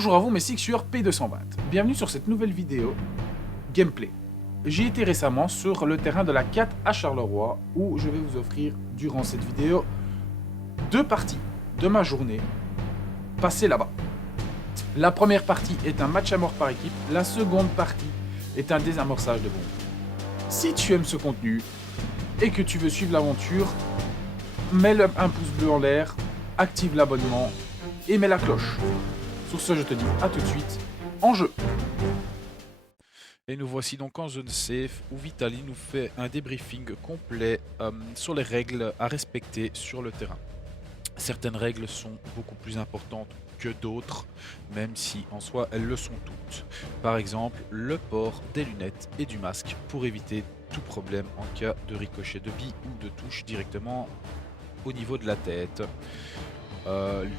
Bonjour à vous mes Sixueurs P220, bienvenue sur cette nouvelle vidéo gameplay. J'y étais récemment sur le terrain de la 4 à Charleroi où je vais vous offrir durant cette vidéo 2 parties de ma journée passées là-bas. La première partie est un match à mort par équipe, la seconde partie est un désamorçage de bombes. Si tu aimes ce contenu et que tu veux suivre l'aventure, mets un pouce bleu en l'air, active l'abonnement et mets la cloche. Sur ce, je te dis à tout de suite en jeu. Et nous voici donc en zone safe où Vitaly nous fait un débriefing complet sur les règles à respecter sur le terrain. Certaines règles sont beaucoup plus importantes que d'autres, même si en soi elles le sont toutes. Par exemple, le port des lunettes et du masque pour éviter tout problème en cas de ricochet de billes ou de touche directement au niveau de la tête.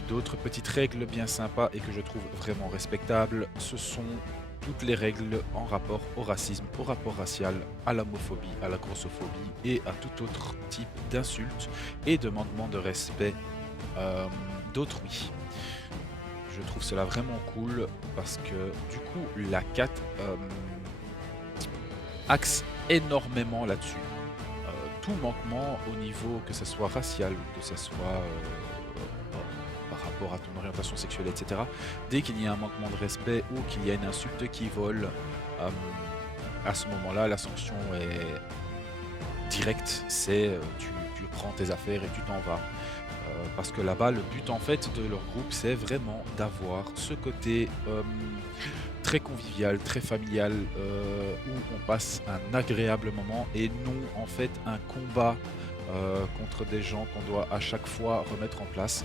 D'autres petites règles bien sympas et que je trouve vraiment respectables, ce sont toutes les règles en rapport au racisme, au rapport racial, à l'homophobie, à la grossophobie et à tout autre type d'insultes et de manquement de respect d'autrui. Je trouve cela vraiment cool parce que du coup la 4 axe énormément là-dessus. Tout manquement au niveau que ce soit racial ou que ce soit par rapport à ton orientation sexuelle, etc. Dès qu'il y a un manquement de respect ou qu'il y a une insulte qui vole, à ce moment-là, la sanction est directe. C'est tu prends tes affaires et tu t'en vas. Parce que là-bas, le but en fait de leur groupe, c'est vraiment d'avoir ce côté très convivial, très familial, où on passe un agréable moment et non en fait un combat contre des gens qu'on doit à chaque fois remettre en place.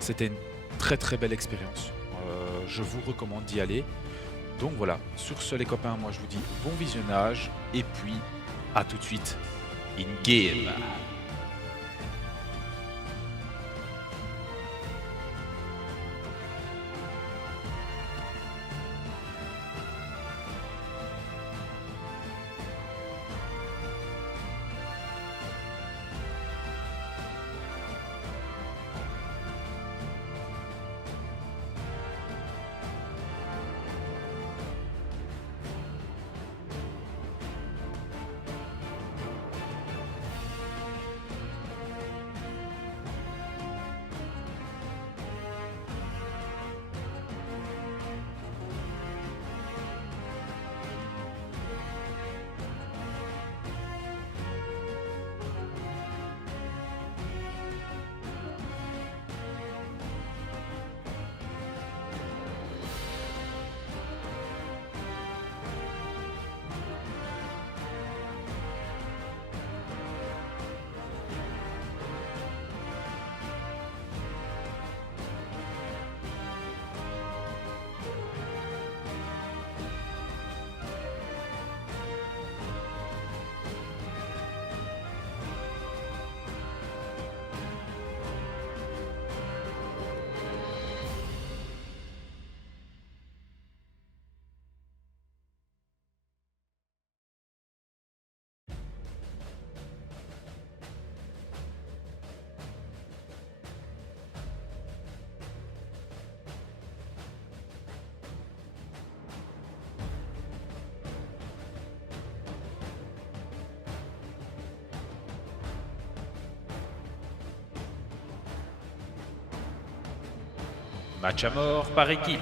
C'était une très très belle expérience. Je vous recommande d'y aller. Donc voilà, sur ce les copains, moi je vous dis bon visionnage et puis à tout de suite in game. Match à mort par équipe.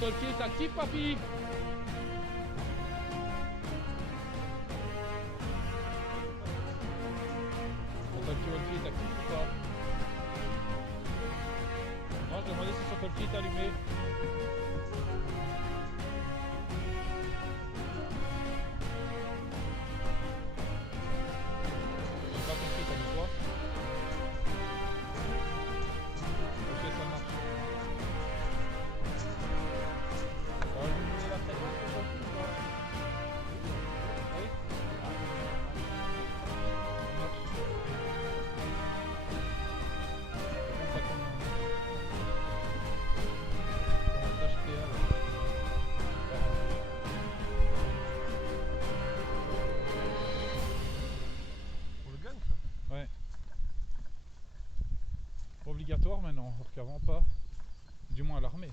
Ton talkie est actif, papy. Ton talkie est actif ou pas? Non, je demandais si son talkie est allumé. J'ai pas compris, t'as dit quoi? Ok, ça marche. Vous me donnez la fréquence pour talkie ou pas? Oui. Ça marche. Ça compte. Pour le gun, ça? Ouais. Obligatoire maintenant, alors qu'avant pas. Du moins à l'armée.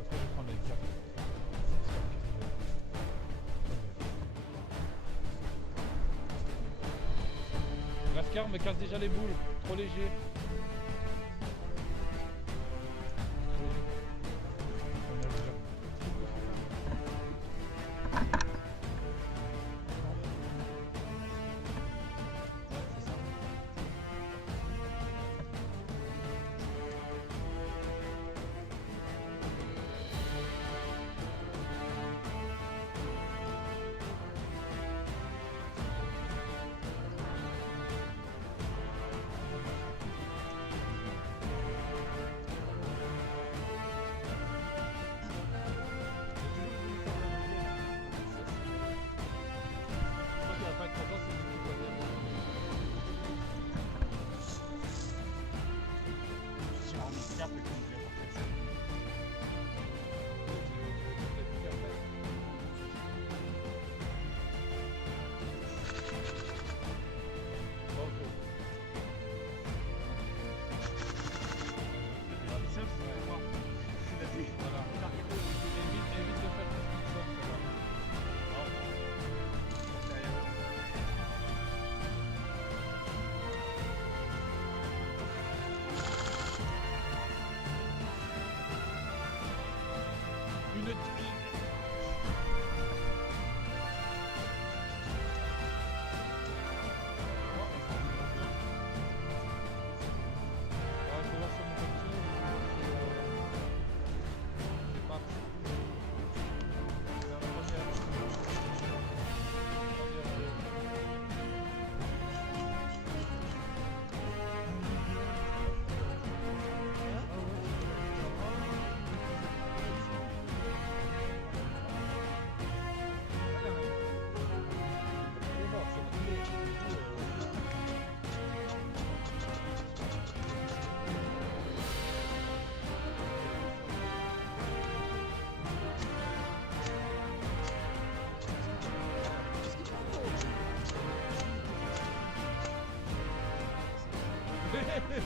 Après, je vais prendre les cartes. Lascar me casse déjà les boules, trop léger.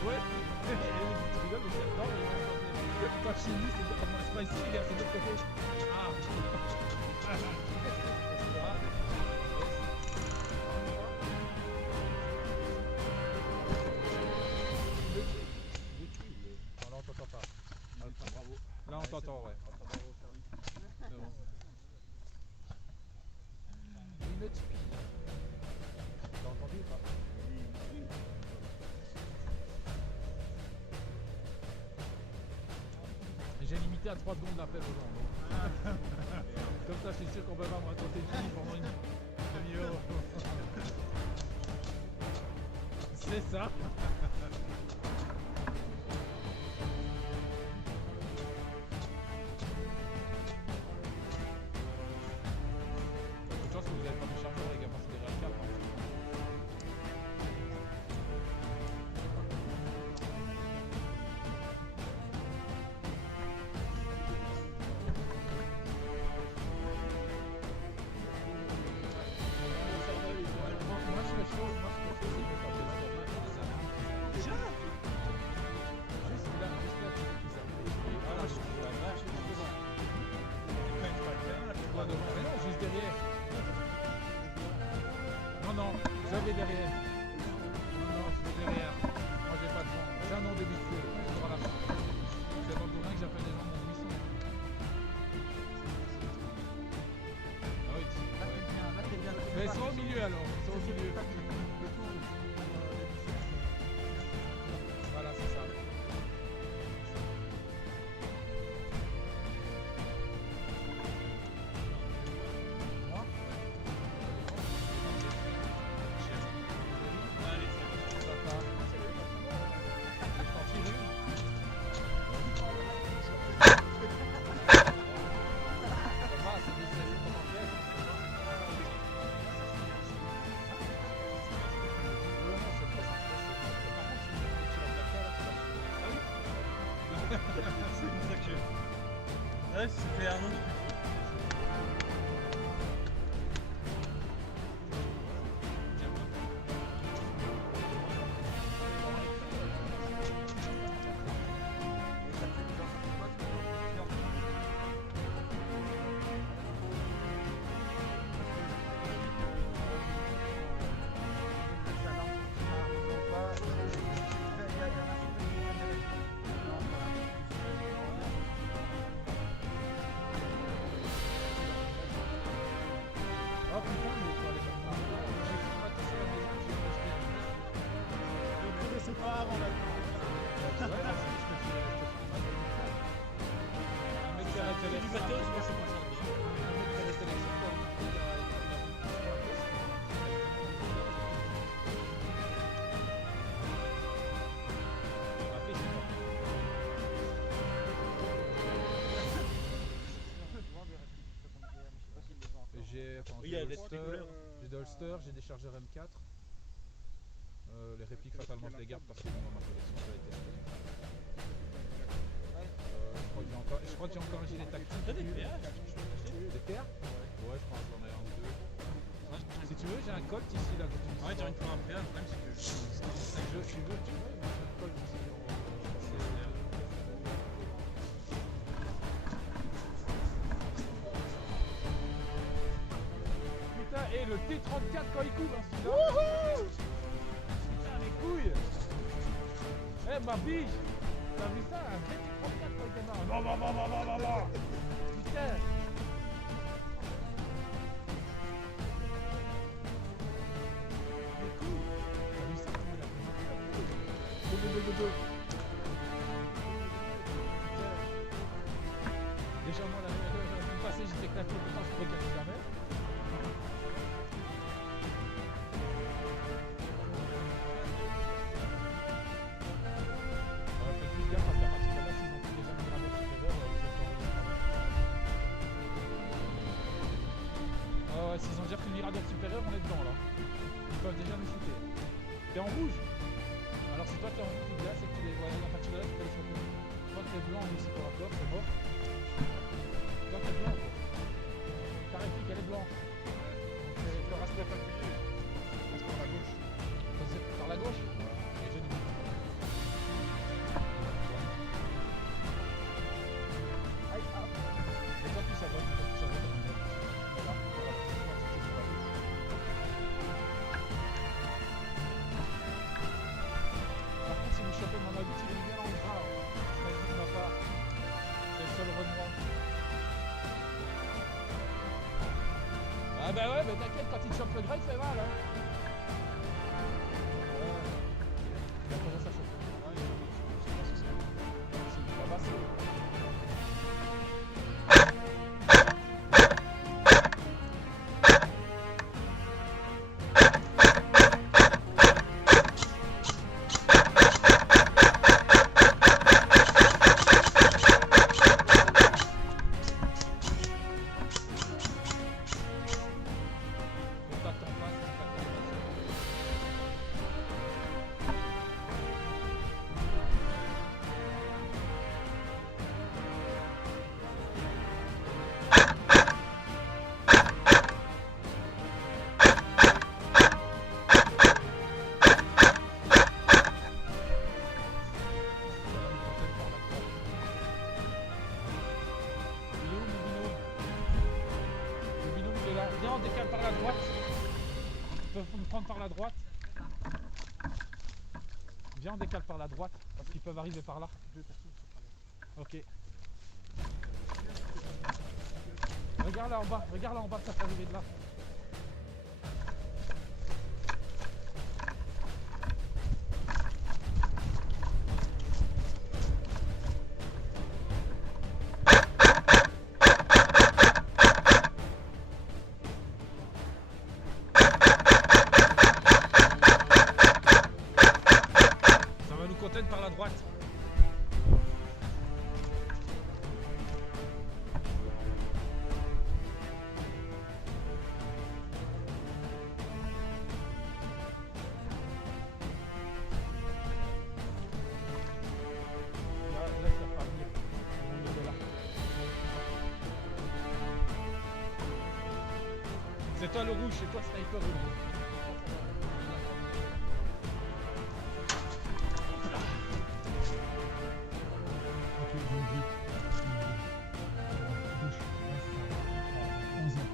Ouais, tu rigoles, mais c'est non, mais pas chez lui, c'est pas ici, les gars, c'est de l'autre côté. Non, là on t'entend pas. Bravo. Là on t'entend, ouais. C'est bon. Une spie. T'as entendu ou pas? J'ai limité à 3 secondes d'appel aux gens. Comme ça, je suis sûr qu'on va pas me raconter une fille pendant une demi-heure. C'est ça. Bonne chance que vous n'avez pas mis chargeur, les gars, parce que c'est déjà le cas. Moi, je serais chaud, c'est de taper la dernière, ça. Je vais derrière. Non, je vais derrière. Moi, j'ai pas de vent. J'ai un nom de habituel. Je serai à la fin. C'est pas pour rien que j'appelle les gens mon buisson. Ah oui, tu... Là, t'es bien, là, t'es bien. Mais ils sont au milieu alors. Ils sont au milieu. Voilà, c'est ça. Moi Ouais, ça fait un an. Oh putain, mais il faut aller comme ça. J'ai pas touché la maison, j'ai resté. C'est pas avant la Ouais, là, c'est ce que tu un mec qui a la télé. du bateau, je pense que c'est pas ça. Un mec qui a la télé. J'ai Oui, il y a des Holster, couleurs. j'ai des holsters, j'ai des chargeurs M4. Les répliques fatalement je les garde parce que dans ma collection ça a été fait. Je crois que j'ai encore un gilet tactique. T'as des PH? Des PA? Ouais, je pense que j'en ai un ou deux. Si tu veux, j'ai un colt ici là. Ouais, j'ai envie de prendre un PH, le problème c'est que Tu veux, j'ai un colt ici. Putain, et le T34 quand il coule, hein, celui-là. Wouhou! Putain, les couilles! Eh, ma biche! T'as vu ça? Un vrai T34 quand il démarre. Non. Putain! Les couilles! T'as vu ça? Go. Déjà, moi, la semaine passée, j'étais éclaté, pourtant je ne regarde jamais. Faites plus gaffe parce qu'à partir de là, s'ils ont déjà mis la boîte supérieure, ils vont pas revenir. Ouais, s'ils ont déjà pris le mirador supérieur, on est dedans là. Ils peuvent déjà nous shooter. T'es en rouge. Alors si toi t'es en rouge, là, c'est que tu les vois à partir de là, tu peux les choper. Toi t'es blanc, nous c'est pour rapport, c'est mort. Toi t'es blanc quoi. Ta réplique elle est blanche. Donc le raspberry pas appuyé. Passe par la gauche. Par la gauche. Et j'ai du coup. Et toi plus ça va, Voilà. Par contre, si vous chopez mon habit, il est bien en gras. C'est pas dit de ma part. C'est le seul Renoir. Ah bah ouais, mais t'inquiète, quand il te chope le gras, il fait mal. Hein. Ouais. Il a commencé à choper. Si, là-bas, c'est... On t'attend pas, prendre par la droite. Viens, on décale par la droite, parce qu'ils peuvent arriver par là. Ok. Regarde là en bas, ça peut arriver de là. Ça va nous contenir par la droite. C'est toi le rouge, c'est toi le sniper le rouge. Ok, donc vite. Gauche. 11 heures.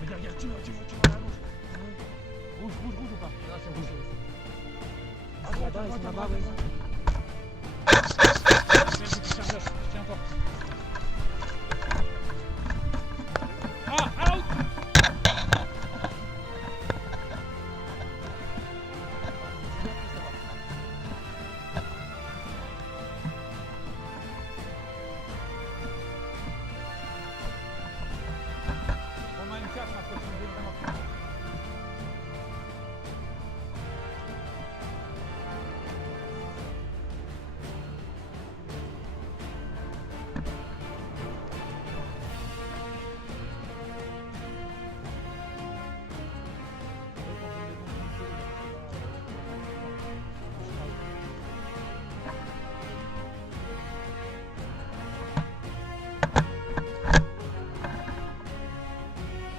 Regarde, tu vois à la gauche. Rouge ou pas? Non, c'est rouge. À droite, Là-bas, ils sont là-bas, ouais. Tiens-toi. Ah, out! On a une 4 après, tu me dis vraiment.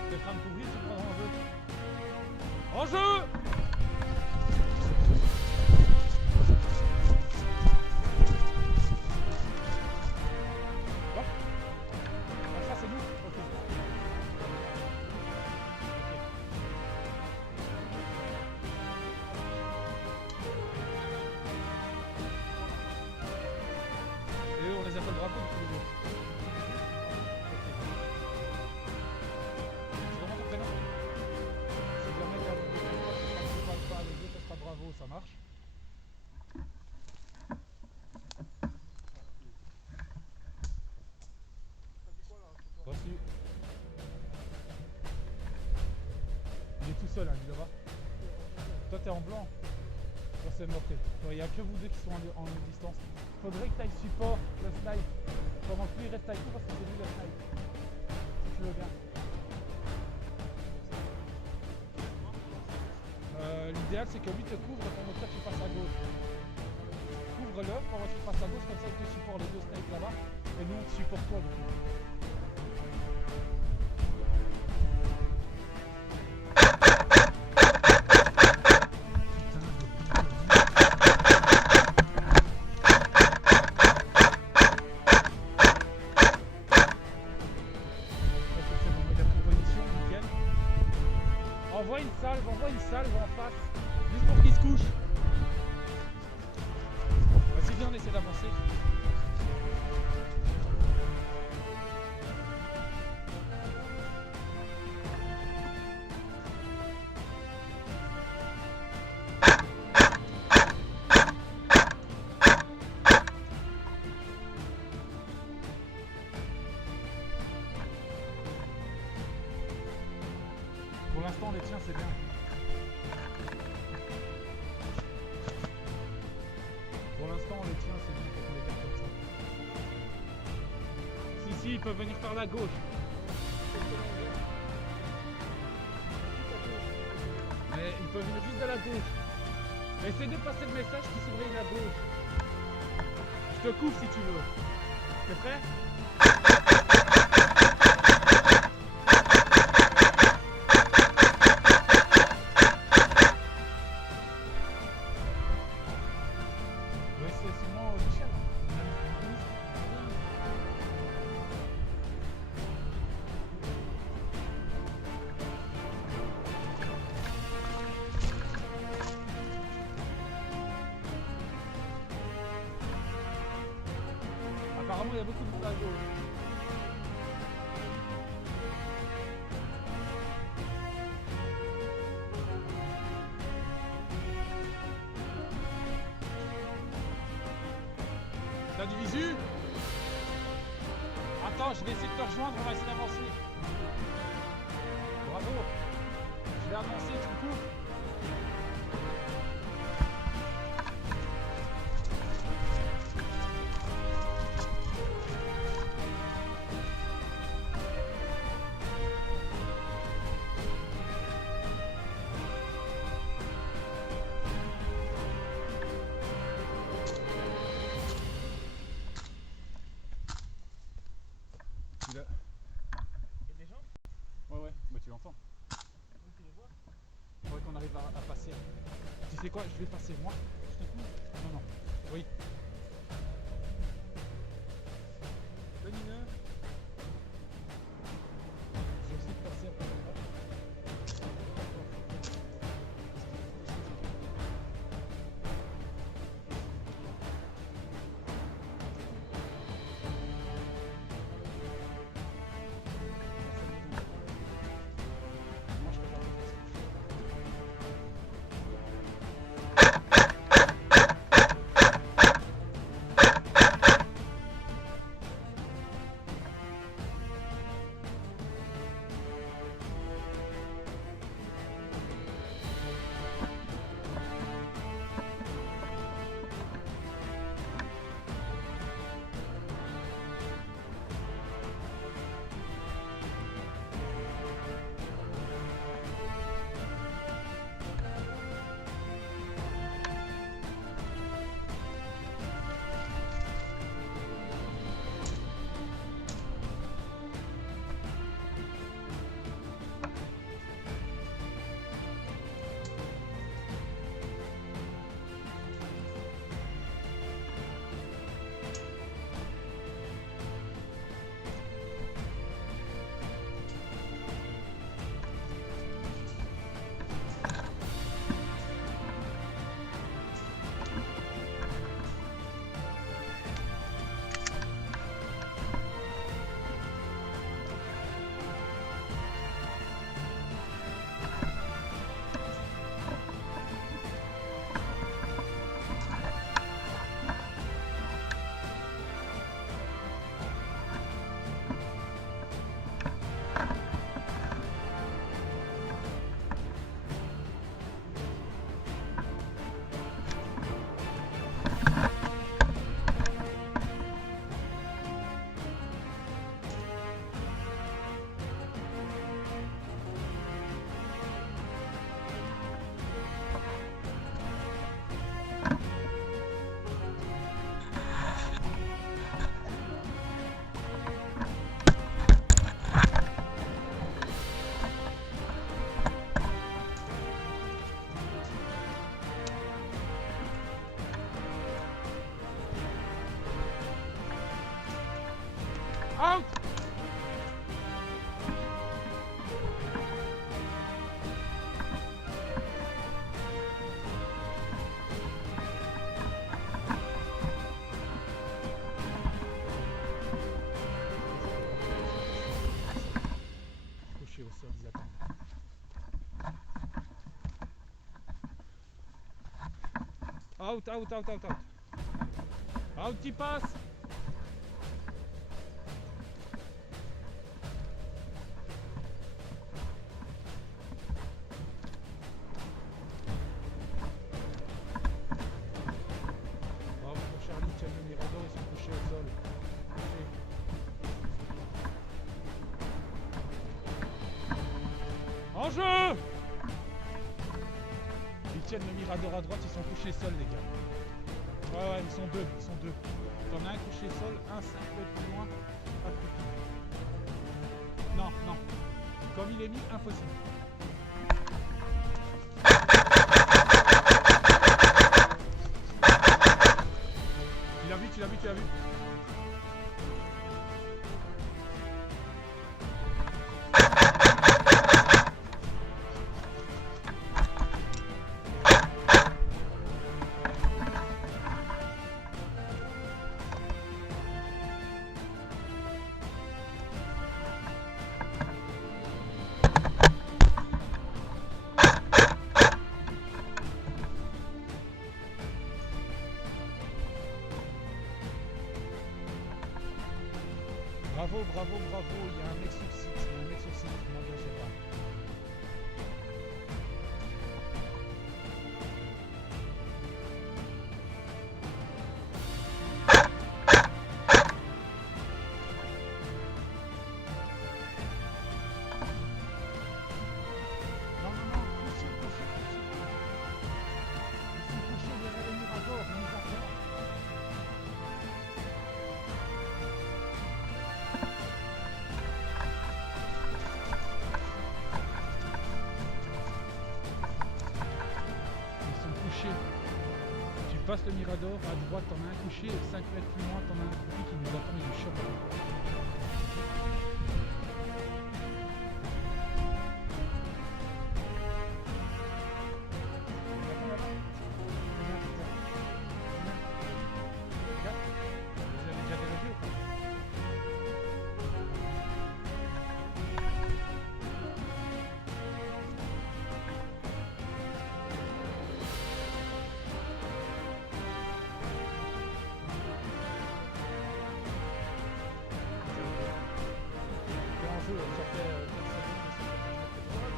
T'es en train de couvrir, tu prends en jeu. En jeu! Hop. Ah, ça c'est nous? Ok. Et eux, on les appelle drapeaux tous les deux. C'est vraiment ton prénom? Si jamais il y a des fois, pas les deux, ça sera bravo, ça marche. Reçu. Il est tout seul, hein, lui là-bas. Toi, t'es en blanc. Toi, c'est mort. Il n'y a que vous deux qui sont en distance. Faudrait que tu ailles support le snipe. Pendant que lui il reste avec vous parce que c'est lui le snipe. Si tu veux bien. L'idéal c'est que lui te couvre pendant que toi tu passes à gauche. Couvre-le pendant que tu passes à gauche, comme ça il te supporte les deux snipes là-bas. Et nous on te supporte toi du coup. Envoie une salve en face, juste pour qu'il se couche. Vas-y, viens, on essaie d'avancer. Pour l'instant, les tiens, c'est bien. Pour l'instant, les tiens, c'est bien quand on les garde comme ça. Si, ils peuvent venir par la gauche. Mais ils peuvent venir juste de la gauche. Mais essaie de passer le message qui surveille la gauche. Je te couvre si tu veux. T'es prêt? il y a beaucoup de monde à gauche. T'as du visu? Attends, je vais essayer de te rejoindre, on va essayer d'avancer. Bravo. Je vais avancer, tu me cours. Tu l'as? Il y a des gens? Ouais, bah tu l'entends. Tu les vois? Faudrait qu'on arrive à passer. Tu sais quoi, je vais passer moi. Je te cours. Non, non. Oui. Le mineur. Je vais essayer de passer après. Moi, je peux pas passer. Out! Couché au sol, ils attendent. Out, out, out, out, out. Out qui passe. Bravo pour Charlie, Tiens le Mirador, ils sont couchés au sol. Couchés. En jeu! Ils tiennent le Mirador à droite, ils sont couchés sol les gars. Ouais, ils sont deux, ils sont deux. T'en as un couché sol, un 5 mètres plus loin, pas plus vite. Non, non. Comme il est mis, impossible. Tu l'as vu, tu l'as vu, tu l'as vu. bravo, bravo, bravo. Il y a un mec sur site. Il y a un mec sur site. Non, je sais pas. Non, non, non, couché, couché, couché. Ils sont couchés derrière les miradors, les miradors. Ils sont couchés. Tu passes le mirador, à droite t'en as un couché, et 5 mètres plus loin t'en as un couché qui nous attend, il nous chope. Vous avez déjà dérégé ou pas? C'est en jeu, ça fait 4 secondes.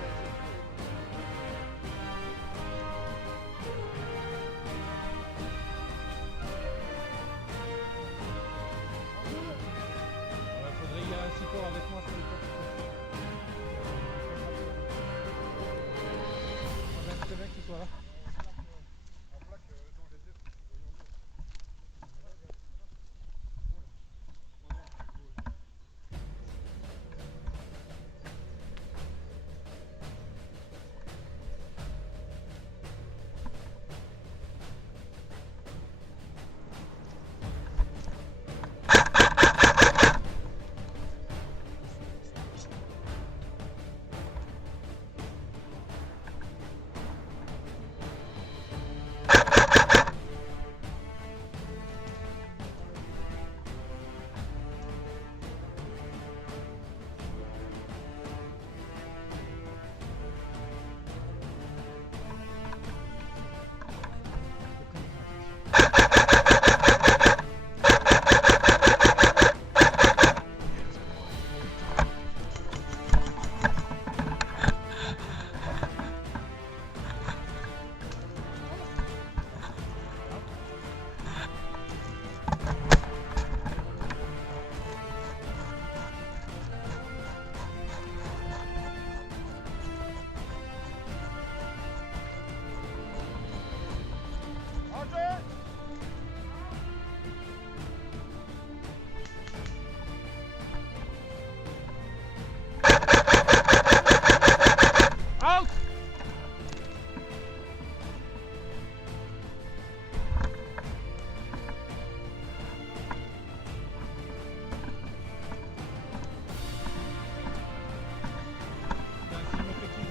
Faudrait y avoir un support avec moi sur le top. C'est bien que tu sois là. Out! C'est un petit.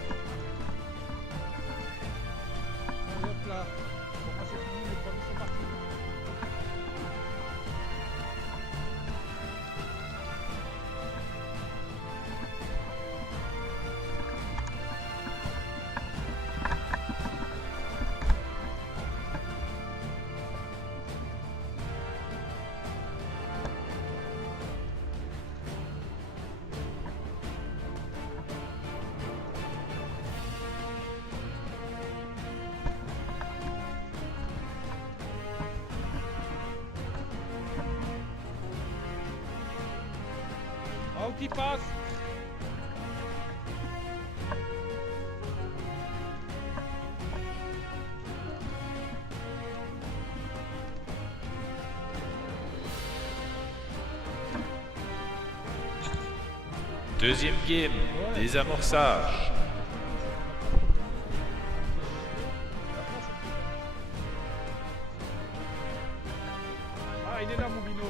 Allez hop là. Pour moi c'est fini, mes premiers sont partis. Out il passe. Deuxième game, désamorçage. Ah, il est là mon binôme.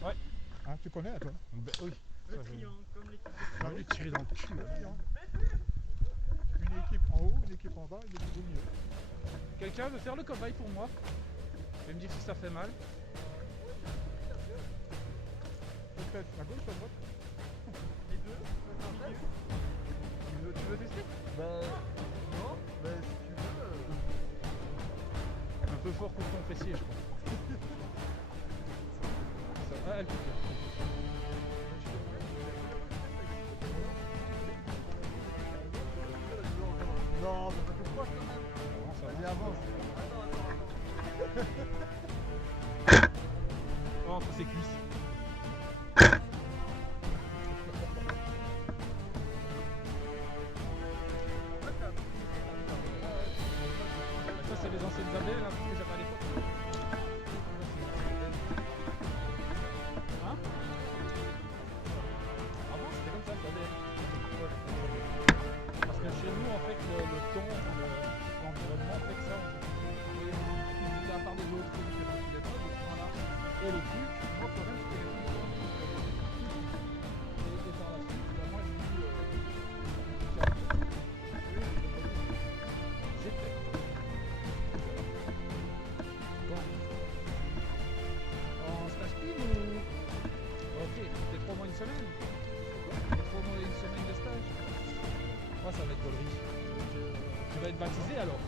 Ouais. Hein, tu connais toi? Oui. Le triangle, comme l'équipe. J'ai envie de tirer dans le cul. Une équipe en haut, une équipe en bas, une équipe au milieu. Quelqu'un veut faire le cobaye pour moi? Je vais me dire si ça fait mal. Peut-être à gauche ou à droite? Les deux. Tu veux tester? Bah, Non? Bah si tu veux. un peu fort contre ton fessier, je crois. Ah, elle pique. Non, mais ça fait froid quand même. Non, ça Vas-y, va. avance. Oh, entre ses cuisses. Ça, c'est les anciennes abeilles, là, que j'avais à l'époque. Hein? Ah bon, c'était comme ça, ça avait. Parce que chez nous, en fait, le temps, l'environnement fait que ça, on était à part des autres trucs que je ne pas, donc voilà. Et le truc, moi, le problème, c'était les trucs. Et par la suite, bah, moi, j'ai eu. J'ai fait. Quand? En stage team ou. Ok, t'es 3 mois une semaine? T'es 3 mois une semaine de stage? Moi, ça va être gaulerie. Tu vas être baptisé alors?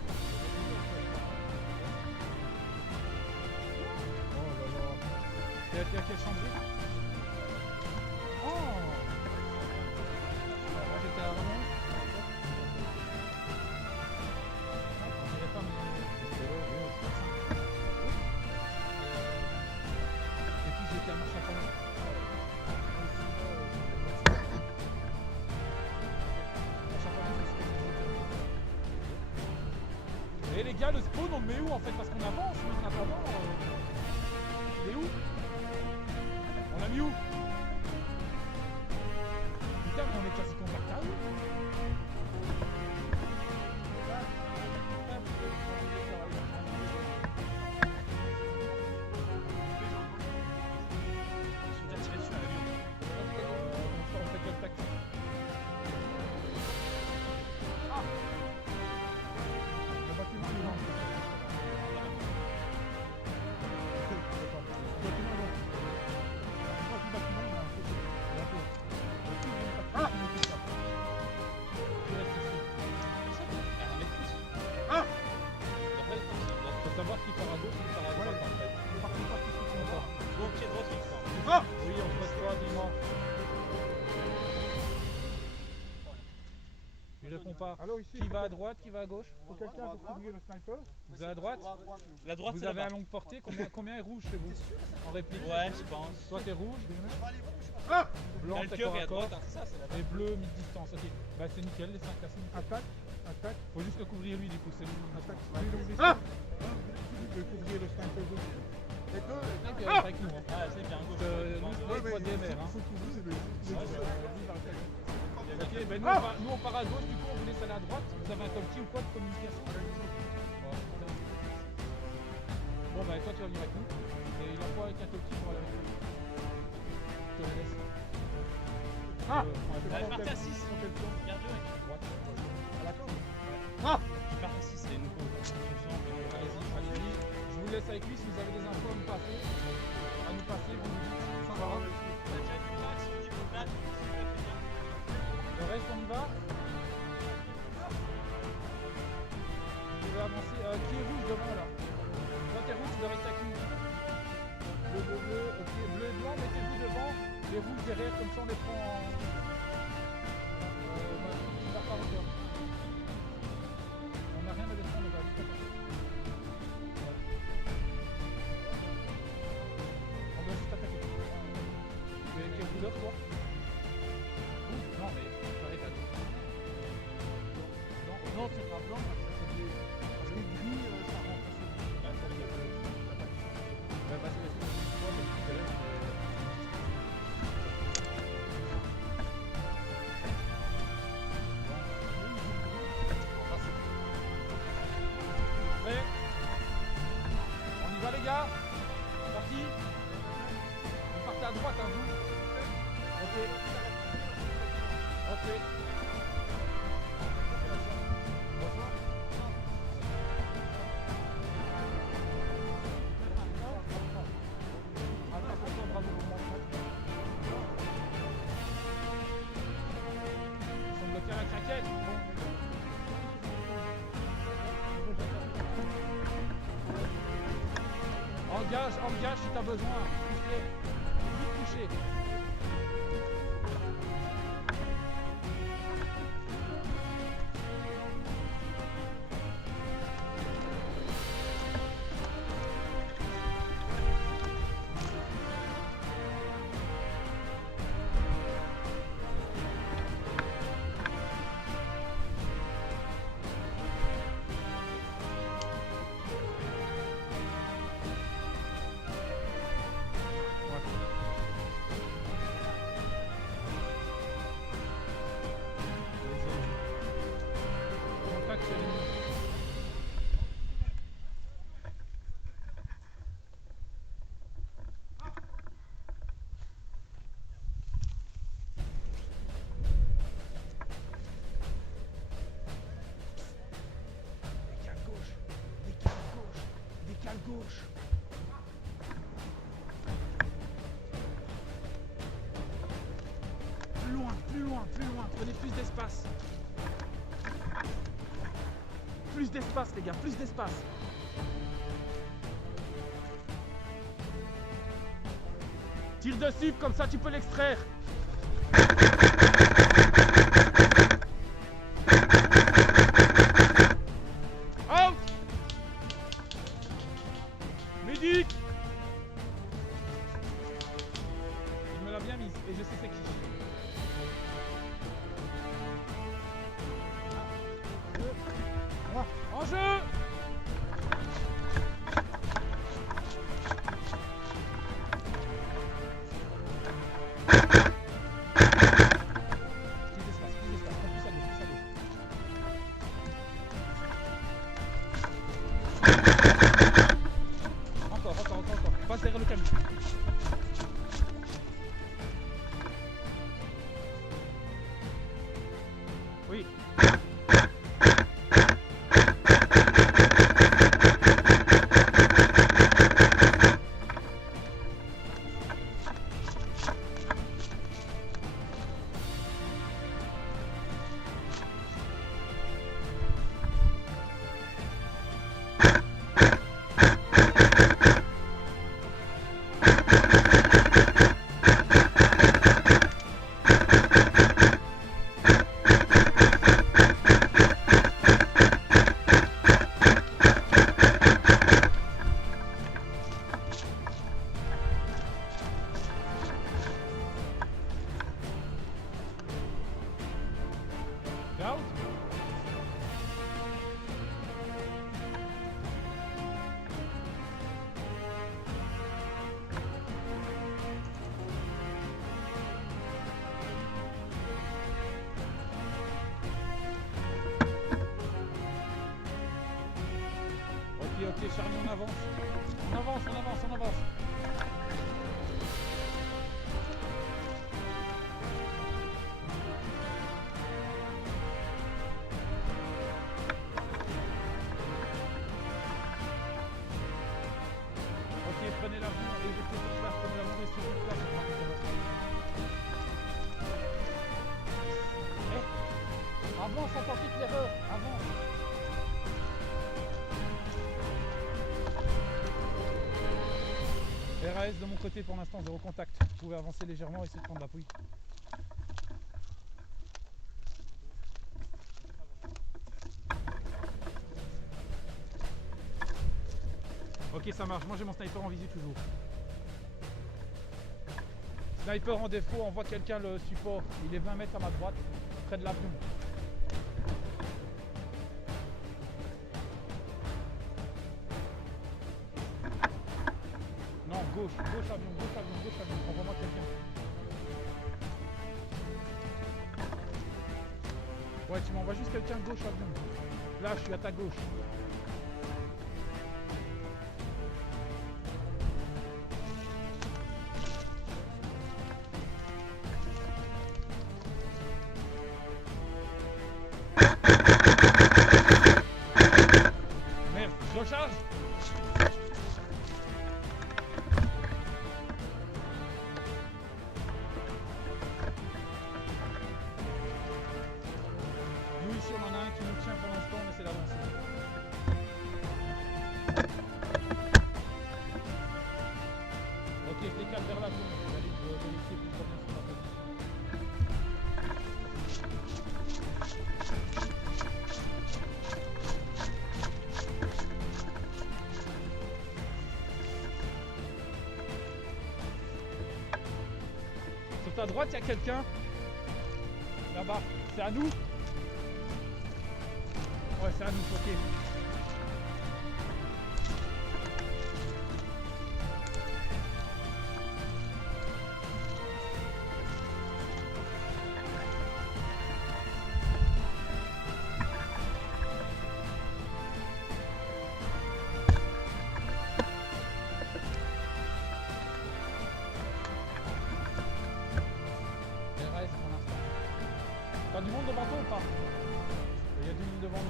Oh là là. T'es à quelle chambre? Oh! Moi j'étais à Ramon. Je dirais pas, mais. Et puis j'étais à Marchand-Pont. Et les gars, le spawn on le met où en fait? Parce qu'on avance, mais en attendant. Il est où? On l'a mis où? Putain, mais on est quasi confortable. On fait quelle tactique? Ah! Le bâtiment il est là. Le bâtiment est là. Je crois que le bâtiment il est un peu. Il est un peu. Ah! Tu restes ici. Ah! Faut savoir qui part à gauche, qui part à droite en fait. Le parti qui sont pas. Ah! Oui, on se reçoit dimanche. Tu réponds pas. Alors ici, Qui va à droite, qui va à gauche? faut quelqu'un pour couvrir le sniper. Vous êtes à droite? La droite, Vous c'est avez là-bas. un longue portée, combien est rouge chez vous? En réplique? Ouais, je pense. Toi t'es rouge, Ah! blanc T'as le t'es cœur corps et à à corps, droite, hein, c'est ça, c'est la et bleu mi-distance, ok. Bah c'est nickel, les 5 là c'est nickel. Attaque, attaque, Faut juste le couvrir lui du coup, c'est lui. attaque. Lui, donc, Ah! de couvrir le sniper gauche. Les deux. Mec, reste avec nous, hein. Ah, c'est bien, gauche. Nous c'est pas DMR, hein. Faut couvrir le Ok, ben nous on part à gauche, du coup on vous laisse aller à droite. Vous avez un talkie ou quoi de communication? Oh, putain. Bon bah toi tu vas venir avec nous. Et il en faut avec un talkie pour aller avec nous. Je te le laisse. Ah! Elle est partie à 6. Sur quel plan? Il y a deux avec Droite. À la corde. qui partent à 6, c'est une Allez-y, allez-y. Je vous laisse avec lui si vous avez des infos à nous passer. À nous passer, vous nous dites. Ça va. Le reste on y va. Je vais avancer. Qui est rouge devant là? Toi t'es rouge, tu dois rester avec nous. Bleu, bleu, bleu. Ok, bleu et blanc, mettez-vous devant. Les rouges derrière, comme ça on les prend en. Tu vas pas encore. On n'a rien à descendre, on va vite attaquer. Ouais. On doit juste attaquer. Tu es quelle couleur toi? Rouge? Non mais j'arrive à tout. Non, c'est pas blanc, c'est bleu. Parce que gris, ça rentre assez vite. Ouais, vas-y, vas-y. Toi, mais tout à l'heure, prêt? On y va les gars? C'est parti? Vous partez à droite, hein, vous? Ok. Ok. Bonsoir. Engage si t'as besoin. Vite toucher. Contact sur l'ennemi. Décale gauche. Plus loin, prenez plus d'espace. Plus d'espace les gars, plus d'espace. Tire dessus, comme ça tu peux l'extraire. Out. Médic. Il me l'a bien mise et je sais c'est qui. En jeu. Plus d'espace, plus à gauche. Encore. Passe derrière le camion. Oui. Out. Ok, Charlie, on avance. On avance. Ok, prenez l'avion et restez sur place. Avance en tant qu'éclaireur, avance. RAS de mon côté pour l'instant, 0 contact. Vous pouvez avancer légèrement et essayer de prendre l'appui. Ok, ça marche. Moi j'ai mon sniper en visu toujours. Sniper en défaut, on voit quelqu'un le support. Il est 20 mètres à ma droite, près de l'avion. Non, gauche avion. Envoie-moi quelqu'un. Ouais, tu m'envoies juste quelqu'un gauche avion. Là, je suis à ta gauche. Merde, je recharge. Nous ici on en a un qui nous tient pour l'instant, on essaie d'avancer. ta droite, il y a quelqu'un. Là-bas. C'est à nous? Ouais, c'est à nous, ok. T'as du monde devant toi ou pas? Il y a du monde devant nous.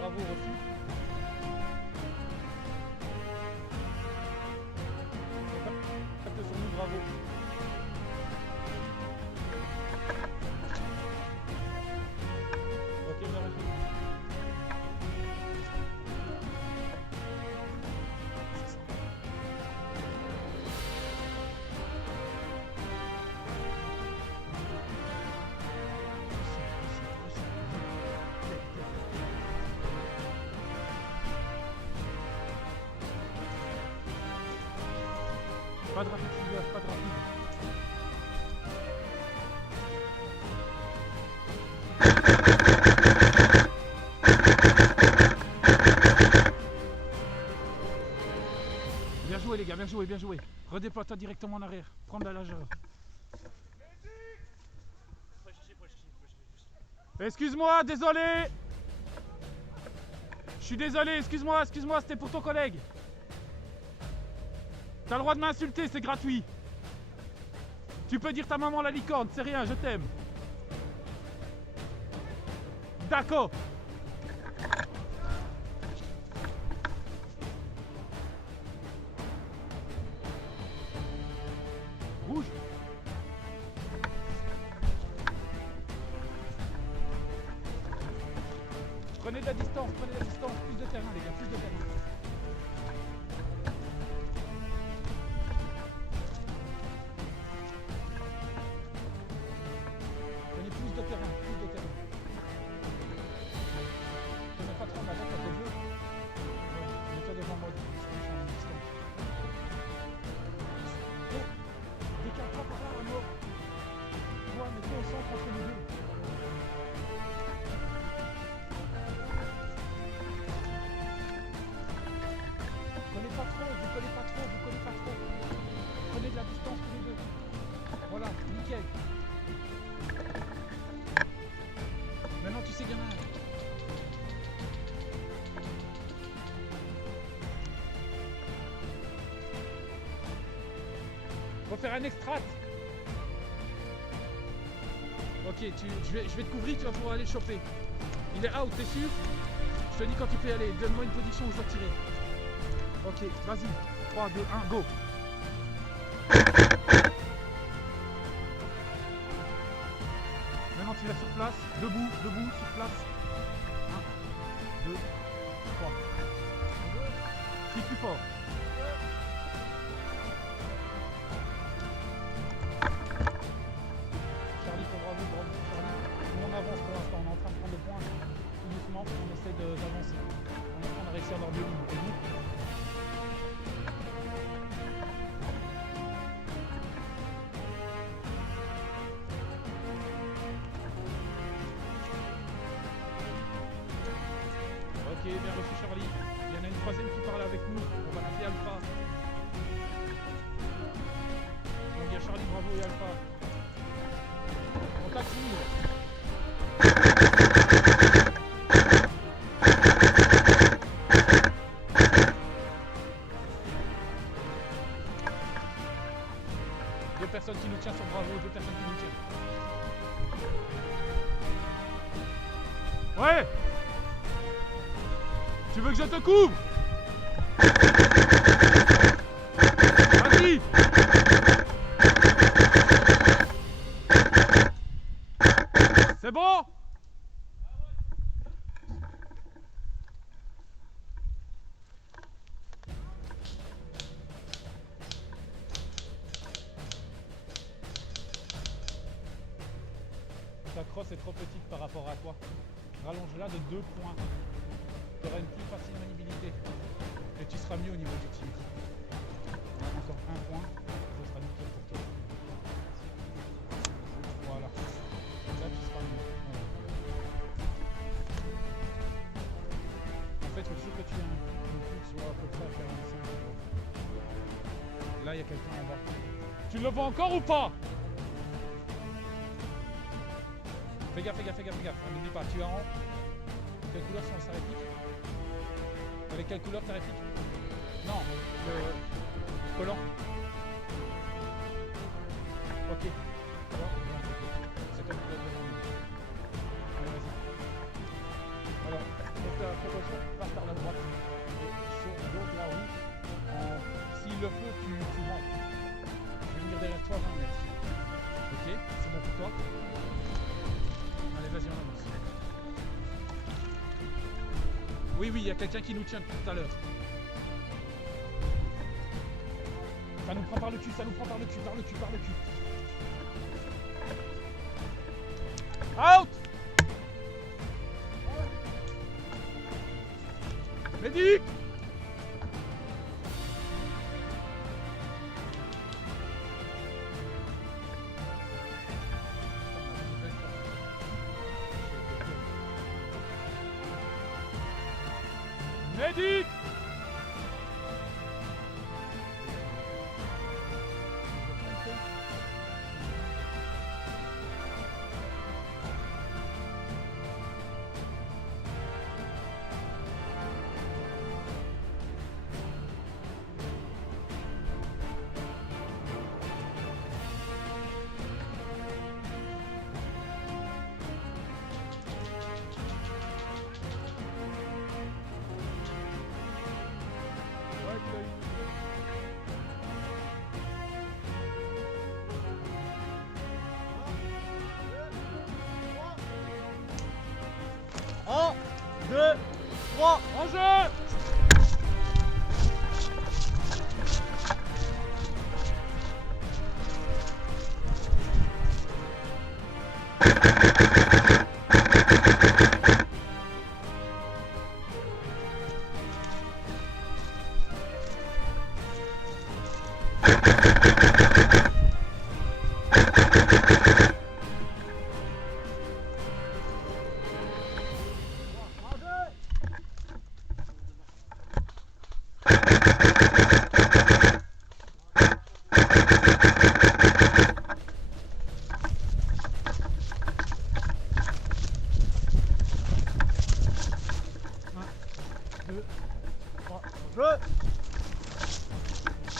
Bravo, reçu. Capte sur nous, bravo. Ok, bien reçu. Pas de rapide, pas de rapide. Bien joué les gars, bien joué, bien joué. Redéploie-toi directement en arrière. Prends de la largeur. Excuse-moi, désolé. Je suis désolé, excuse-moi, c'était pour ton collègue. T'as le droit de m'insulter, c'est gratuit. Tu peux dire ta maman la licorne, c'est rien, je t'aime. D'accord. Rouge. Prenez de la distance, plus de terrain les gars, plus de terrain. Maintenant tu sais gamin. Faut faire un extrat. Ok, je vais te couvrir, tu vas pouvoir aller le choper. Il est out, t'es sûr? Je te dis quand tu peux y aller. Donne-moi une position où je dois tirer. Ok, vas-y. 3, 2, 1, go. Maintenant tu vas sur place, debout, sur place. 1, 2, 3. Crie plus fort. Charlie, bravo Charlie. Nous on avance pour l'instant, on est en train de prendre le point. Tout doucement, on essaie d'avancer. On est en train de réussir leur deux lignes. Et vous? Ok, bien reçu Charlie. Il y en a une troisième qui parle avec nous. On va l'appeler Alpha. Donc il y a Charlie, bravo et Alpha. Contact libre. Deux personnes qui nous tiennent sur Bravo, deux personnes qui nous tiennent. Ouais! Tu veux que je te couvre? Vas-y! C'est bon? Ta crosse est trop petite par rapport à toi. Rallonge-la de 2 points. Tu auras une plus facile maniabilité. Et tu seras mieux au niveau du tir. Encore un point, ça sera nickel pour toi. Voilà. Là tu seras mieux. Voilà. En fait, il faut toujours que tu aies un truc soit à peu près à 45. Là, il y a quelqu'un en bas. Tu le vois encore ou pas? Fais gaffe, fais gaffe, fais gaffe, fais gaffe. N'oublie pas, tu es en... Quelle couleur sont sa réplique? Avec quelle couleur ta réplique? Non, le collant. Ok. C'est comme couleur de l'ennemi. Allez, vas-y. Alors, pour ta promotion, passe par la droite. Et sur l'autre là, oui. S'il le faut, tu rentres. Je vais venir derrière toi 20 mètres. Ok, c'est bon pour toi? Allez, vas-y, on avance. Oui, oui, il y a quelqu'un qui nous tient depuis tout à l'heure. Ça nous prend par le cul, ça nous prend par le cul, par le cul, par le cul. Out! Médic! Médic! Un, deux, trois. En jeu!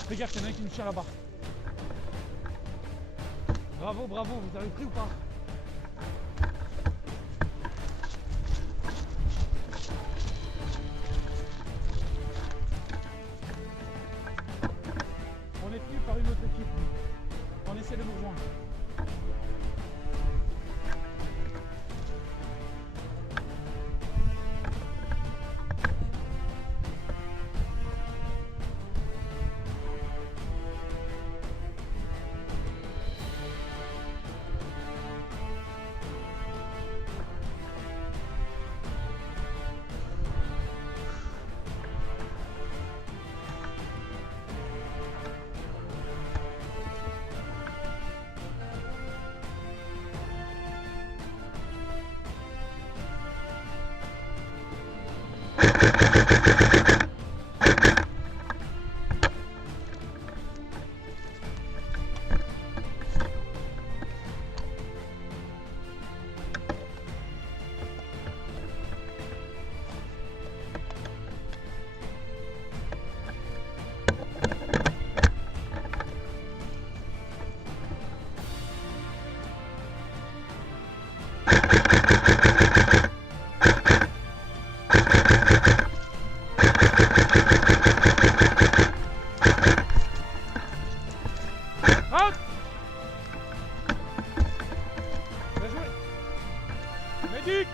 Fais gaffe, il y en a un qui nous tient là-bas. Bravo, bravo, vous avez pris ou pas? On est tenu par une autre équipe. On essaie de nous rejoindre. Médic!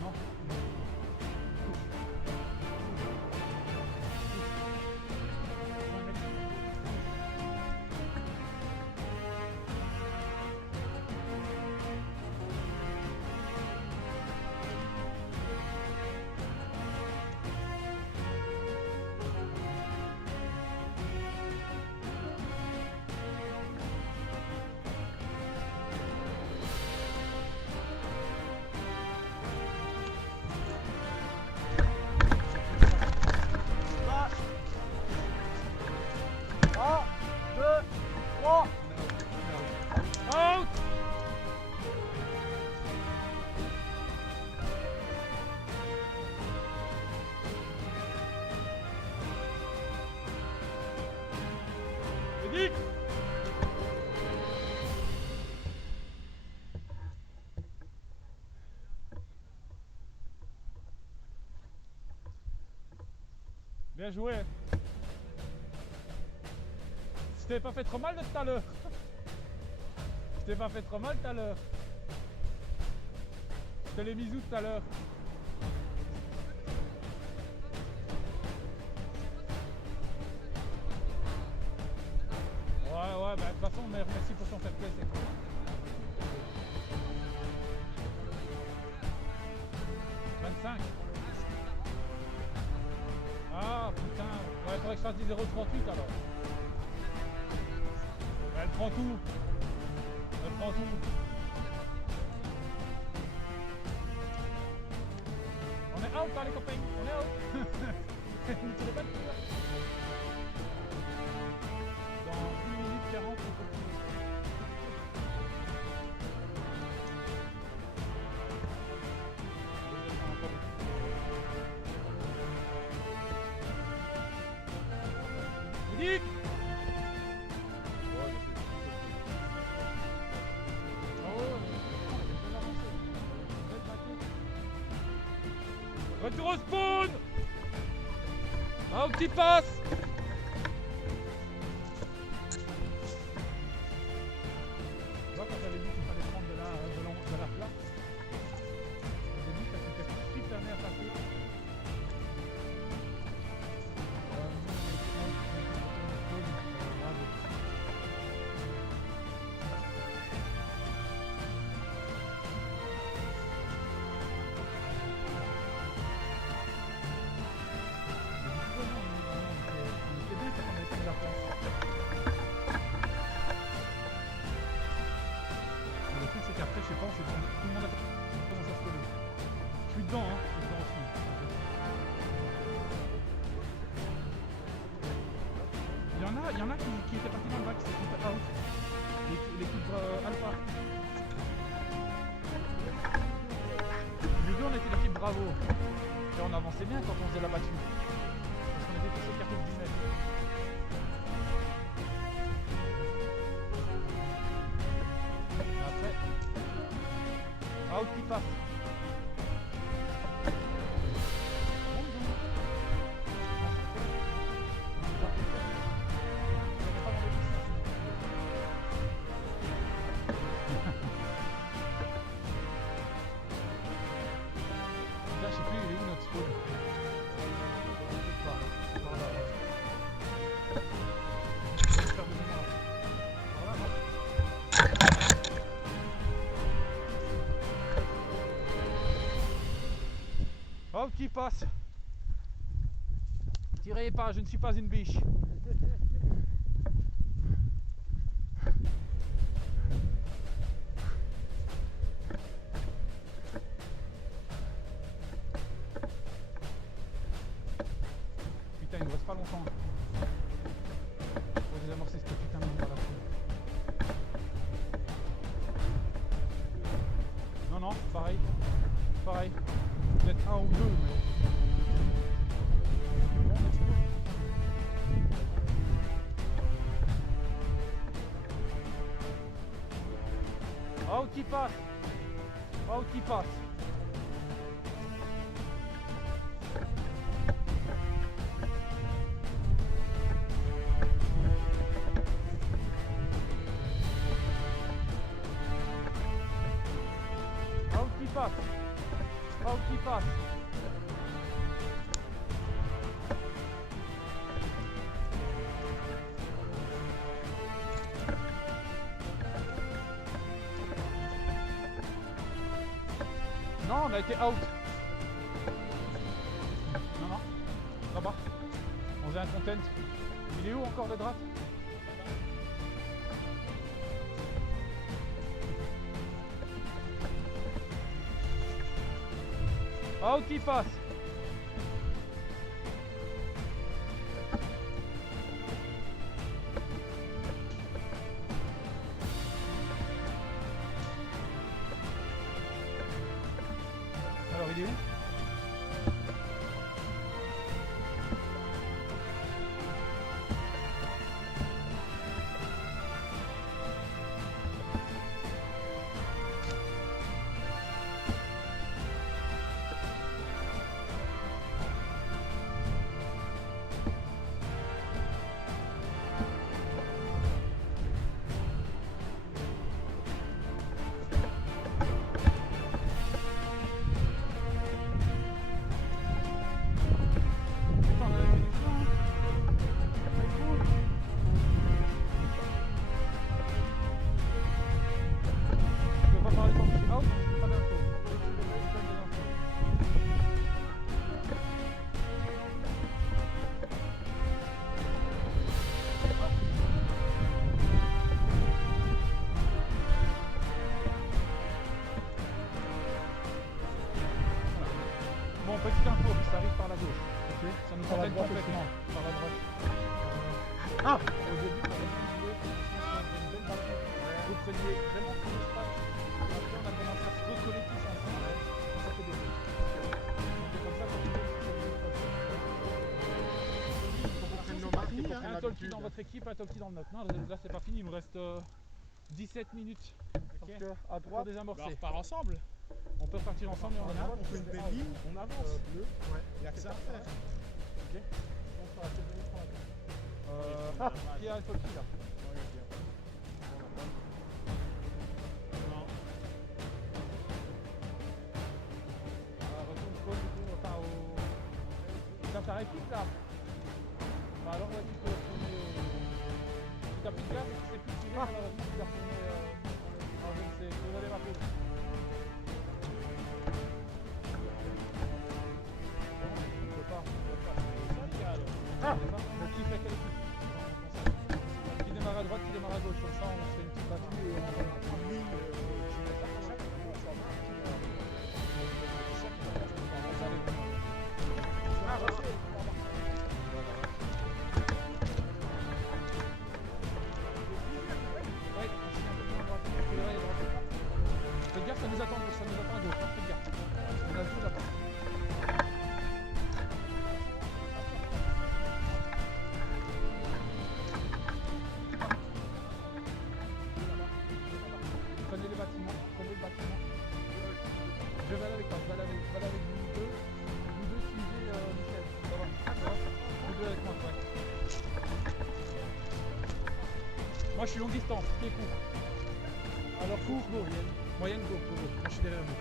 Non. Bien joué. Je t'ai pas fait trop mal de tout à l'heure. Je t'ai pas fait trop mal tout à l'heure. Je te l'ai mis où tout à l'heure? Ouais, bah de toute façon, merci pour ton fair play, c'est cool. Ah putain, ouais, faudrait que je fasse des 0,38 alors. Elle prend tout. Elle prend tout. On est out, hein, les copains. On est out. Vous tirez pas de tir. Dans 1 minute 40, on continue. Vite. Retour au spawn. Un petit passe. Tu vois quand j'avais dit qu'il fallait prendre de la place, au début ça coûtait super bien à passer. Après, je sais pas, tout le monde a commencé à se coller. Je suis dedans, hein, je suis dedans aussi. Il y en a qui étaient partis dans le bac, c'est l'équipe out. L'équipe alpha. Nous deux, on était l'équipe bravo. Et on avançait bien quand on faisait la battue. Parce qu'on était tous écartés de 10 mètres. Out qui passe. Là, je sais plus, il est où notre spawn? Par là, ouais. Je vais faire de mémoire. Voilà, non. Hop, qui passe. Tirez pas, je ne suis pas une biche. Putain, il ne reste pas longtemps. Faut désamorcer cette putain de mine à la fin. Non, non, pareil. Pareil. Peut-être un ou deux, mais... Bon, on explose. Out qui passe. Out qui passe. Out qui passe. Out qui passe. Non, on a été out. Non, non. Là-bas. On faisait un content. Il est où encore le drap? Out qui passe. Alors il est où? Ça nous Par la entraîne droite complètement. Par la droite. Ah. Au début, on avait joué, franchement, on avait une belle bataille. Vous preniez vraiment tout l'espace. Après, on a commencé à se recoller tous ensemble. Et ça fait des trucs. Donc c'est comme ça qu'on fait un talkie dans votre équipe, un talkie dans le nôtre. Non, là c'est pas fini, il nous reste 17 minutes. Parce que à Pour droite, désamorcer. On repart ensemble. On peut partir ensemble et on à droite, on fait une belle ligne. On avance. Bleu. Il y a que ça à faire. On fera cette ligne sur la droite. Qui a un talkie là? Non. Retourne Paul du coup, enfin au... T'as ta équipe là? Bah alors vas-y, tu peux retourner Si t'as plus de gaz et que tu sais plus tirer, alors vas-y, tu peux retourner je ne sais, vous allez m'appeler. Non, on peut pas. Donc qui fait quelle équipe? Qui démarre à droite, qui démarre à gauche, comme ça on se fait une petite battue et on va en ligne. Faites gaffe, ça nous attend à gauche, faites gaffe. On a vu là-bas. Prenez le bâtiment. Je vais aller avec toi, je vais aller avec vous deux. Vous deux suivez Michel. Ça va? Vous deux avec moi, ouais. Moi je suis longue distance, qui est court. Alors court, go. Moyenne, go. Moi je suis derrière vous.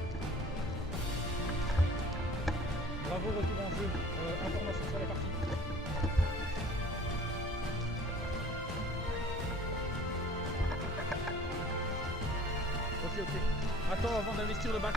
Bravo, retour en jeu. Information sur la partie. Ok. Attends avant d'investir le bac.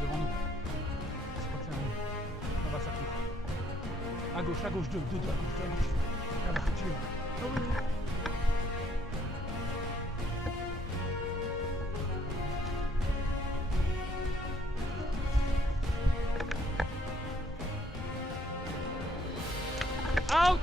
Devant nous. C'est pas ça, on va s'appuyer. À gauche, deux à gauche. Ah bah, tu es. Out!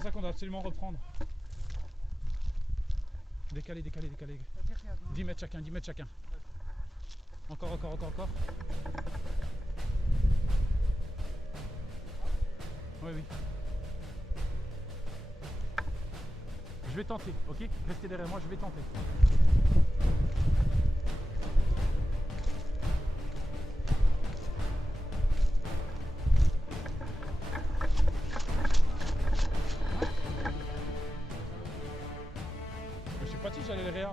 pour ça qu'on doit absolument reprendre. Décaler, décaler, décaler. 10 mètres chacun, 10 mètres chacun. Encore, encore, encore, encore. Oui, oui. Je vais tenter, ok? Restez derrière moi, je vais tenter. Je sais pas si j'allais le réa.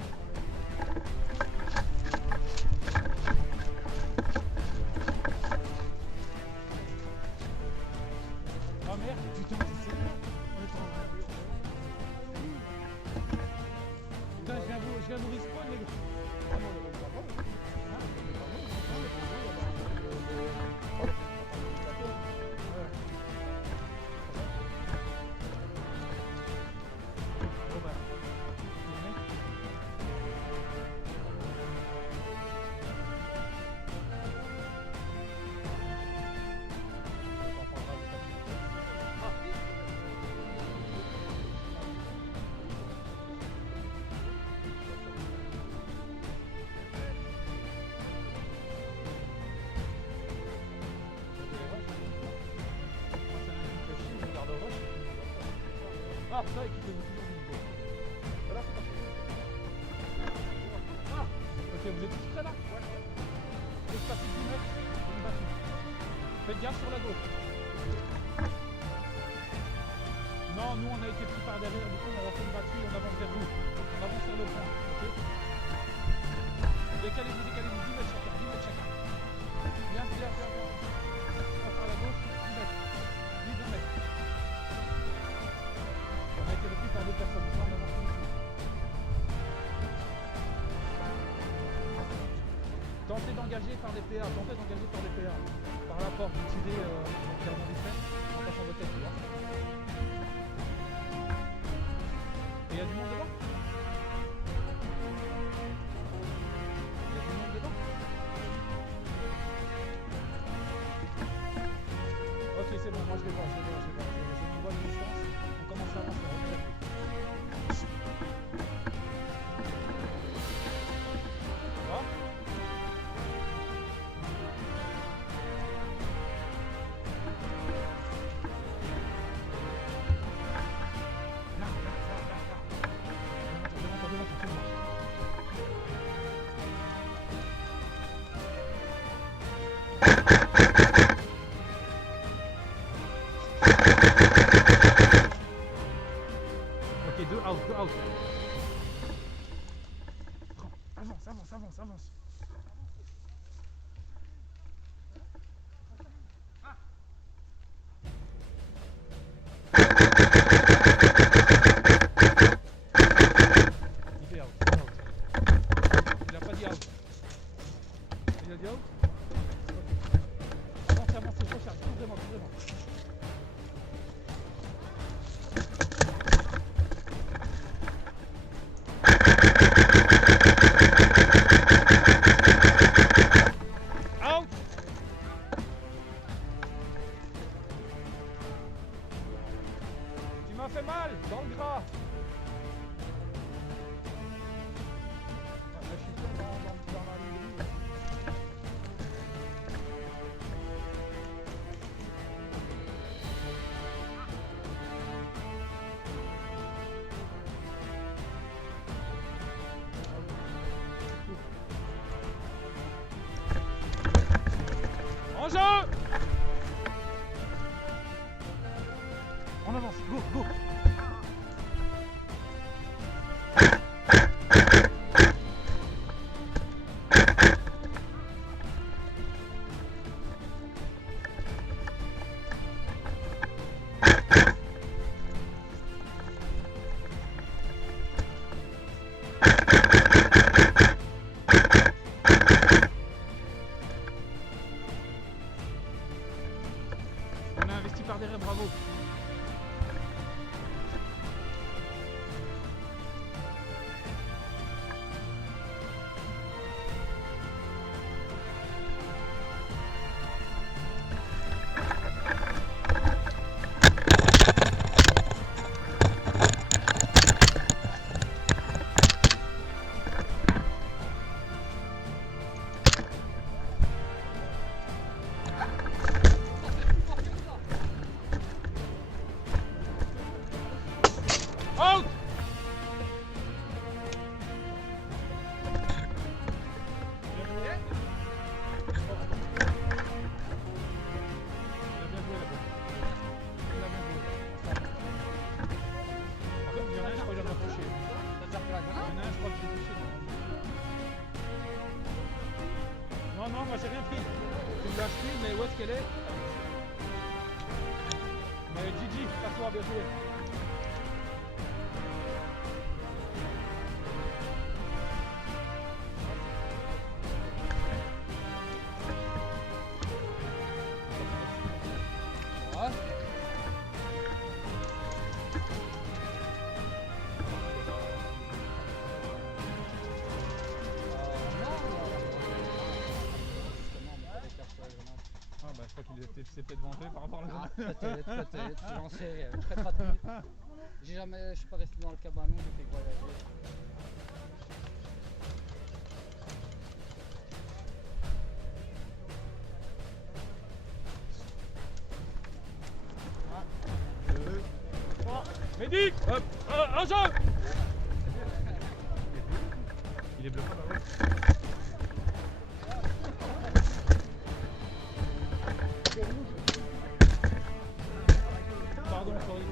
Ah merde, putain, c'est ça. Putain, je viens vous respawn les gars. Bon bah. Ah, ça, écoutez-vous toujours. Voilà, c'est parti. Ah, ok, vous êtes tous prêts là? Ouais. Laisse passer 10 mètres, une battue. Faites gaffe sur la gauche. Non, nous on a été pris par derrière, du coup on va faire une battue et on avance vers vous. On avance vers le point, ok? Décalez-vous, 10 mètres chacun, 10 mètres chacun. Viens, viens, viens, viens. On va par la gauche, 10 mètres. 10 mètres. On a été repris par deux personnes, on avance tout. Tentez d'engager par des PA, par la porte, vous tirez clairement du fait, en passant votre tête, tu vois. Et il y a du monde devant? Il y a du monde devant? Ok, c'est bon, moi je les vois. Je m'y vois de distance, on commence à avancer, on est là. Ok, deux out. Avance. Il fait out. Il a pas dit out. Il a dit out? Ok. Avance, recharge, tout vraiment. Out! Tu m'as fait mal, dans le gras. Je suis sûr dans la ligne de vie. En jeu! On avance, go! On a investi par derrière, bravo. moi j'ai rien pris. Tu me l'as acheté, mais où est-ce qu'elle est? Mais Gigi, à toi, bien joué. Ouais. Ah bah je crois qu'il s'est peut-être vengé par rapport à la Ah, grenade. peut-être, j'en sais, je serais pas tenu. Je suis pas resté dans le cabanon, j'ai fait voyager. Médic, hop, un jeu. Il est bluffant là-haut. Pardon, sorry.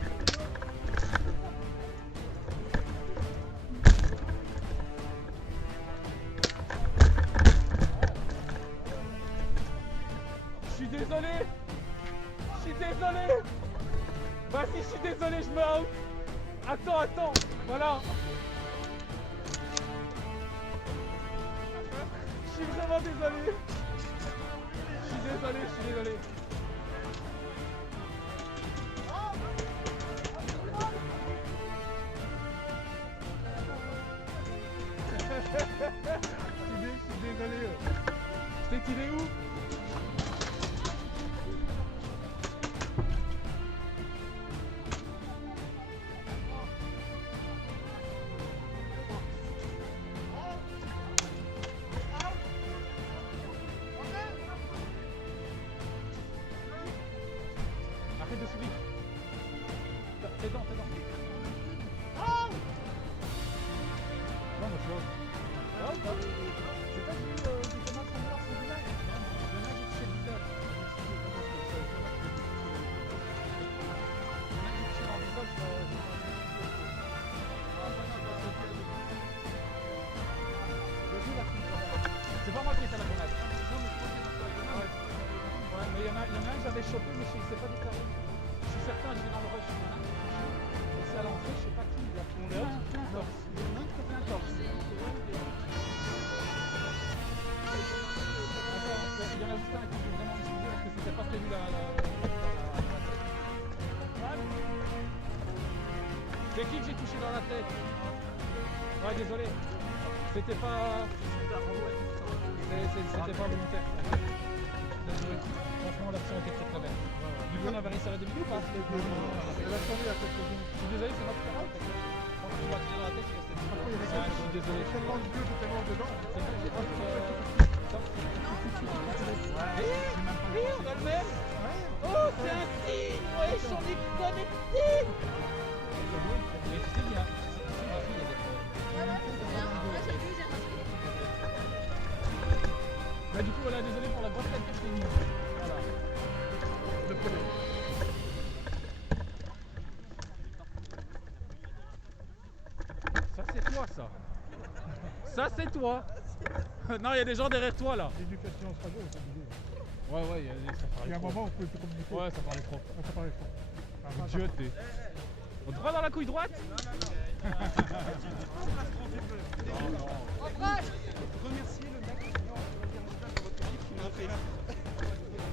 Je suis désolé. Je suis désolé. Vas-y, je suis désolé, je me out. Attends, voilà. Je suis vraiment désolé. Je suis désolé. Je suis désolé. Je t'ai tiré où? Arrête de sourire. T'es dans. Non, moi je suis out. Ah, ou pas? C'est pas que j'ai fait mal sur le visage? Non, il y en a qui touché le visage. C'est pas moi qui ai fait la grenade. Ouais, mais il y en a un que j'avais chopé, mais je sais pas d'où ça arrive. Je suis certain, je vais dans le rush. Et c'est à l'entrée, je sais pas qui. Il a fait un torse. Il y en a un qui a fait un torse. Attends, il y en a juste un qui j'ai vraiment discuté parce que c'était pas prévu C'est qui que j'ai touché dans la tête? Ouais, désolé. C'était pas... C'était pas volontaire. Désolé. Franchement, l'action était très belle. Du coup, on avait réussi à la début ou pas? Elle a tombé à quelques secondes. Je suis désolé, c'est moi qui t'ai out. Quand tu m'as tiré dans la tête, je restais Après, il y avait je suis désolé. tellement de vieux, tellement dedans. C'est bon, j'ai pas Oui, on a le même. Oh, c'est un signe. Ouais, j'en ai connecté. Mais tu sais, il y a... Bah du coup voilà, désolé pour la grosse tête que je t'ai mise. Voilà. Le problème. Ça c'est toi ça. Ça c'est toi. Non, il y a des gens derrière toi là. L'éducation sera jouée, c'est obligé. Ouais, ça Il y a parlait un trop. moment où on pouvait plus communiquer. Ouais, ça parlait trop. Ça parlait trop. Ah, Dieu, t'es... Droit dans la couille droite. Remercier le mec de votre équipe qui m'a réa.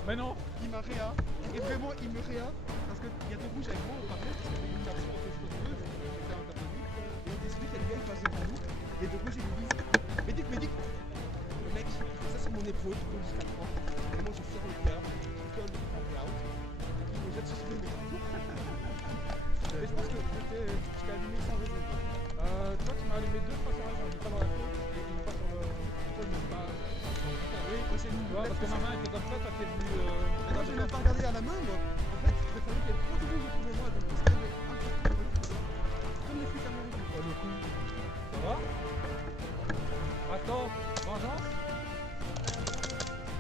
Mais non. Il m'a réa. Et vraiment, il me réa. Parce qu'il y a deux rouges avec moi, on parlait. Parce qu'il y avait une version entre chose bleue. J'étais un tapis. Et on discute, il y a le gars, il passe devant nous. Et de rouge, il lui dit Médic. Le mec, il fait ça sur mon épaule, il colle jusqu'à 3. Et moi, je sors le cœur, je colle en out. Et il me jette sur le mec. Et je pense que je t'ai allumé sans raison. Toi tu m'as allumé deux fois sur la jambe, pas dans la côte et une fois sur le... Toi, je me suis pas... Oui, moi j'ai mis Tu vois, parce que ma main était comme ça, toi t'es venu... Mais non, j'ai même pas regardé à la main, moi. En fait, il préférait qu'il y ait trop de rouge autour de moi, donc c'était comme les flics américains. Oh, le coup. Ça va? Attends, vengeance?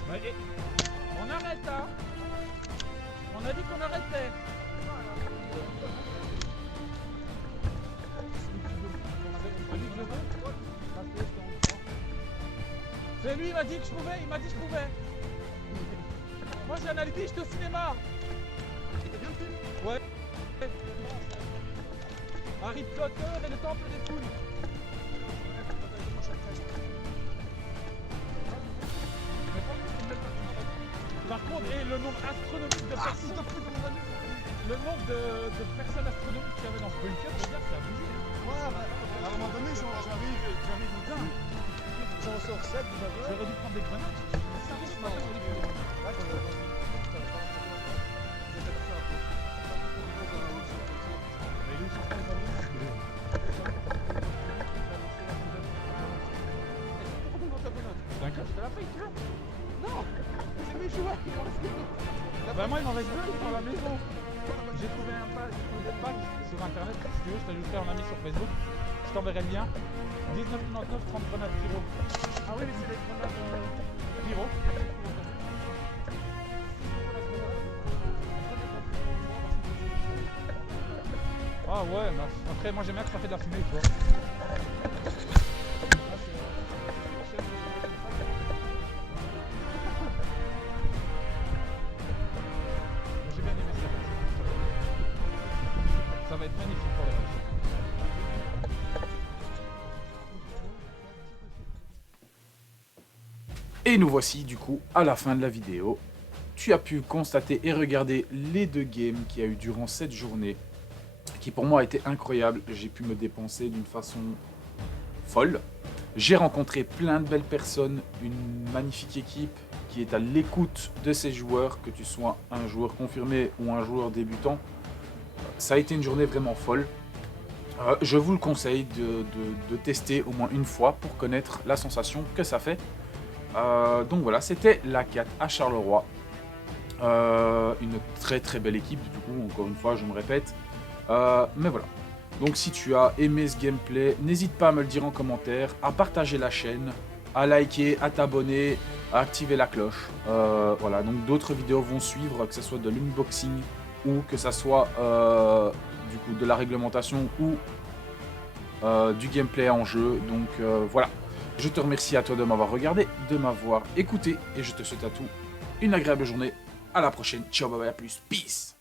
Bah, on arrête hein. On a dit qu'on arrêtait. C'est lui, il m'a dit que je pouvais, il m'a dit que je pouvais. Moi j'ai un alibi, j'étais au cinéma. T'as bien le film? Ouais. Harry Potter et le temple des foules. Par contre, et le nombre astronomique de personnes. Le nombre de personnes astronomiques qu'il y avait dans ce bunker, regarde, c'est abusé. Ouais, bah, à un moment donné, genre, j'arrive au temps. J'en sors 7, vous avez. J'aurais dû prendre des grenades. C'est un peu ce matin, j'aurais dû prendre des grenades. Mais lui, sans prendre les amis. T'inquiète, je te la paye, tu vois. Non, c'est mes jouets. Bah moi il m'en reste deux dans la maison. J'ai trouvé un pack, des packs sur internet. Si tu veux, je t'ajouterai en ami sur Facebook. Je t'enverrai le lien. 19,99, 30 grenades pyro. Ah oui, mais c'est des grenades. Pyro. Ah ouais, bah, après moi j'aime bien que ça fait de la fumée, tu vois. J'ai bien aimé ça. Ça va être magnifique pour les vaches. Et nous voici du coup à la fin de la vidéo. Tu as pu constater et regarder les 2 games qu'il y a eu durant cette journée, qui pour moi a été incroyable. J'ai pu me dépenser d'une façon folle. J'ai rencontré plein de belles personnes, une magnifique équipe qui est à l'écoute de ses joueurs, que tu sois un joueur confirmé ou un joueur débutant. Ça a été une journée vraiment folle. Je vous le conseille de tester au moins une fois pour connaître la sensation que ça fait. Donc voilà, c'était la 4 à Charleroi. Une très très belle équipe, du coup, encore une fois, je me répète. Mais voilà. Donc si tu as aimé ce gameplay, n'hésite pas à me le dire en commentaire, à partager la chaîne, à liker, à t'abonner, à activer la cloche. Voilà, donc d'autres vidéos vont suivre, que ce soit de l'unboxing ou que ce soit du coup de la réglementation ou du gameplay en jeu. Donc voilà. Je te remercie à toi de m'avoir regardé, de m'avoir écouté et je te souhaite à tous une agréable journée. À la prochaine. Ciao, bye bye, à plus. Peace.